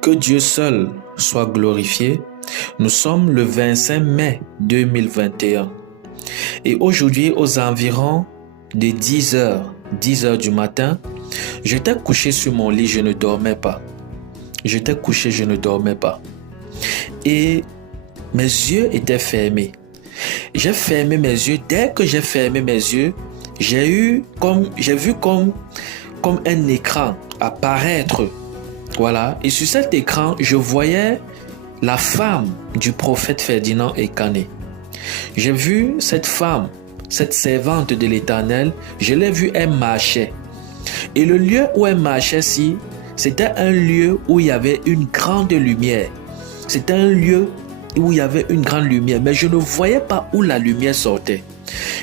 Que Dieu seul soit glorifié. Nous sommes le 25 mai 2021. Et aujourd'hui, aux environs de 10 heures du matin, j'étais couché sur mon lit, je ne dormais pas. J'étais couché, je ne dormais pas. Et mes yeux étaient fermés. J'ai fermé mes yeux. Dès que j'ai fermé mes yeux, j'ai vu comme un écran apparaître. Voilà. Et sur cet écran, je voyais la femme du prophète Ferdinand Ekané. J'ai vu cette femme, cette servante de l'Éternel, je l'ai vue, elle marchait. Et le lieu où elle marchait, c'était un lieu où il y avait une grande lumière. C'était un lieu où il y avait une grande lumière, mais je ne voyais pas où la lumière sortait.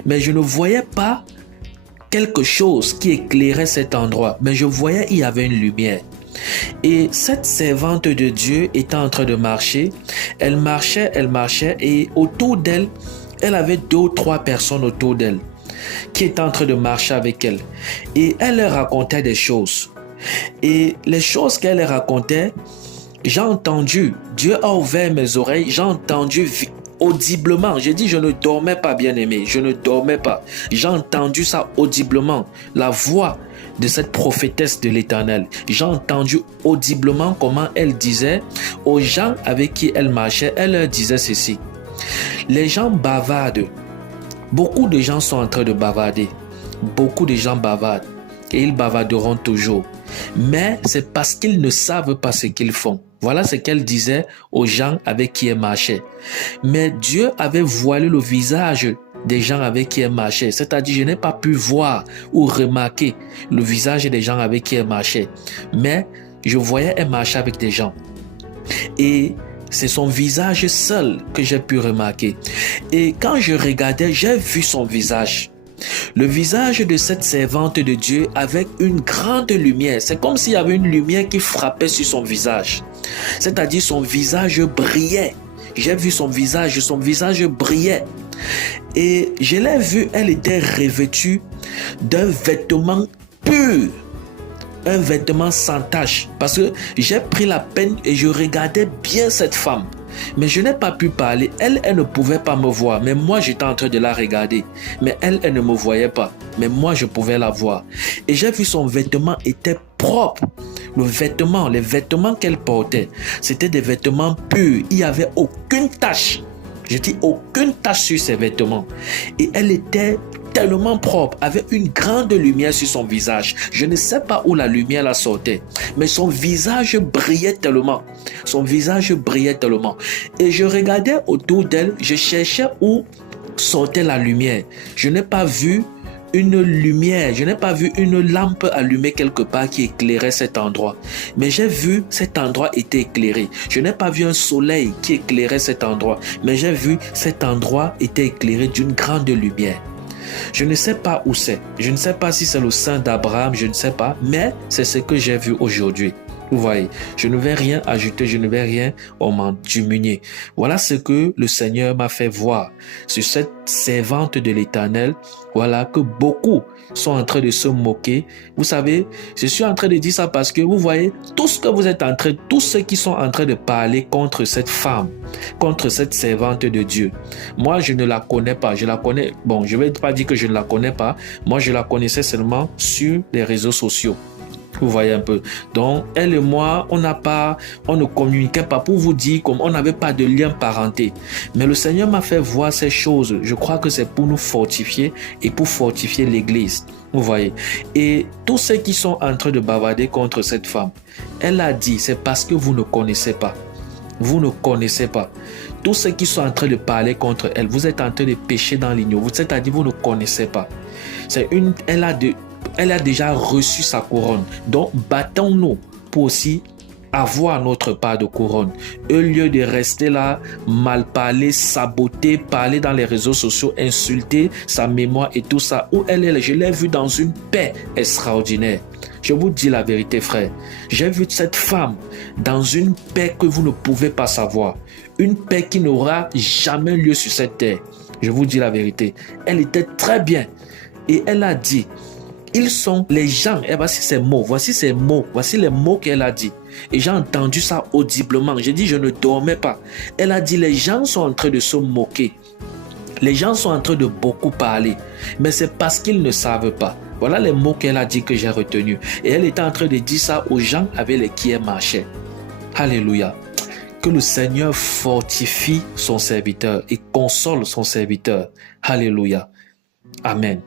Mais je ne voyais pas quelque chose qui éclairait cet endroit, mais je voyais il y avait une lumière. Et cette servante de Dieu était en train de marcher. Elle marchait et autour d'elle, elle avait 2 ou 3 personnes autour d'elle qui étaient en train de marcher avec elle. Et elle leur racontait des choses. Et les choses qu'elle leur racontait, j'ai entendu, Dieu a ouvert mes oreilles, j'ai entendu audiblement. J'ai dit, je ne dormais pas, bien-aimé, je ne dormais pas. J'ai entendu ça audiblement, la voix de cette prophétesse de l'Éternel. J'ai entendu audiblement comment elle disait aux gens avec qui elle marchait, elle leur disait ceci. Les gens bavardent. Beaucoup de gens sont en train de bavarder. Beaucoup de gens bavardent. Et ils bavarderont toujours. Mais c'est parce qu'ils ne savent pas ce qu'ils font. Voilà ce qu'elle disait aux gens avec qui elle marchait. Mais Dieu avait voilé le visage des gens avec qui elle marchait. C'est-à-dire, je n'ai pas pu voir ou remarquer le visage des gens avec qui elle marchait. Mais je voyais elle marcher avec des gens. Et c'est son visage seul que j'ai pu remarquer. Et quand je regardais, j'ai vu son visage. Le visage de cette servante de Dieu avec une grande lumière. C'est comme s'il y avait une lumière qui frappait sur son visage. C'est-à-dire son visage brillait. J'ai vu son visage brillait. Et je l'ai vue, elle était revêtue d'un vêtement pur. Un vêtement sans tache. Parce que j'ai pris la peine et je regardais bien cette femme. Mais je n'ai pas pu parler. Elle ne pouvait pas me voir. Mais moi, j'étais en train de la regarder. Mais elle ne me voyait pas. Mais moi, je pouvais la voir. Et j'ai vu son vêtement était propre. Les vêtements qu'elle portait, c'était des vêtements purs. Il n'y avait aucune tache. Je dis aucune tache sur ses vêtements. Et elle était tellement propre, avait une grande lumière sur son visage. Je ne sais pas où la lumière la sortait, mais son visage brillait tellement. Son visage brillait tellement. Et je regardais autour d'elle, je cherchais où sortait la lumière. Je n'ai pas vu une lumière, je n'ai pas vu une lampe allumée quelque part qui éclairait cet endroit. Mais j'ai vu cet endroit était éclairé. Je n'ai pas vu un soleil qui éclairait cet endroit. Mais j'ai vu cet endroit était éclairé d'une grande lumière. Je ne sais pas où c'est. Je ne sais pas si c'est le sein d'Abraham, je ne sais pas. Mais c'est ce que j'ai vu aujourd'hui. Vous voyez, je ne vais rien ajouter, je ne vais rien diminuer. Voilà ce que le Seigneur m'a fait voir sur cette servante de l'Éternel. Voilà que beaucoup sont en train de se moquer. Vous savez, je suis en train de dire ça parce que vous voyez, tout ce que vous êtes en train, tous ceux qui sont en train de parler contre cette femme, contre cette servante de Dieu. Moi, je ne la connais pas. Je la connais, bon, je ne vais pas dire que je ne la connais pas. Moi, je la connaissais seulement sur les réseaux sociaux. Vous voyez un peu. Donc, elle et moi, on ne communiquait pas pour vous dire comme on n'avait pas de lien parenté. Mais le Seigneur m'a fait voir ces choses. Je crois que c'est pour nous fortifier et pour fortifier l'Église. Vous voyez. Et tous ceux qui sont en train de bavarder contre cette femme, elle a dit, c'est parce que vous ne connaissez pas. Vous ne connaissez pas. Tous ceux qui sont en train de parler contre elle, vous êtes en train de pécher dans l'ignorance. C'est-à-dire, vous ne connaissez pas. Elle a déjà reçu sa couronne. Donc, battons-nous pour aussi avoir notre part de couronne. Au lieu de rester là, mal parler, saboter, parler dans les réseaux sociaux, insulter sa mémoire et tout ça. Où elle est, je l'ai vue dans une paix extraordinaire. Je vous dis la vérité, frère. J'ai vu cette femme dans une paix que vous ne pouvez pas savoir. Une paix qui n'aura jamais lieu sur cette terre. Je vous dis la vérité. Elle était très bien. Et elle a dit, ils sont les gens. Et voici ces mots, voici les mots qu'elle a dit. Et j'ai entendu ça audiblement. J'ai dit, je ne dormais pas. Elle a dit, les gens sont en train de se moquer. Les gens sont en train de beaucoup parler, mais c'est parce qu'ils ne savent pas. Voilà les mots qu'elle a dit que j'ai retenus. Et elle était en train de dire ça aux gens avec qui elle marchait. Alléluia. Que le Seigneur fortifie son serviteur et console son serviteur. Alléluia. Amen.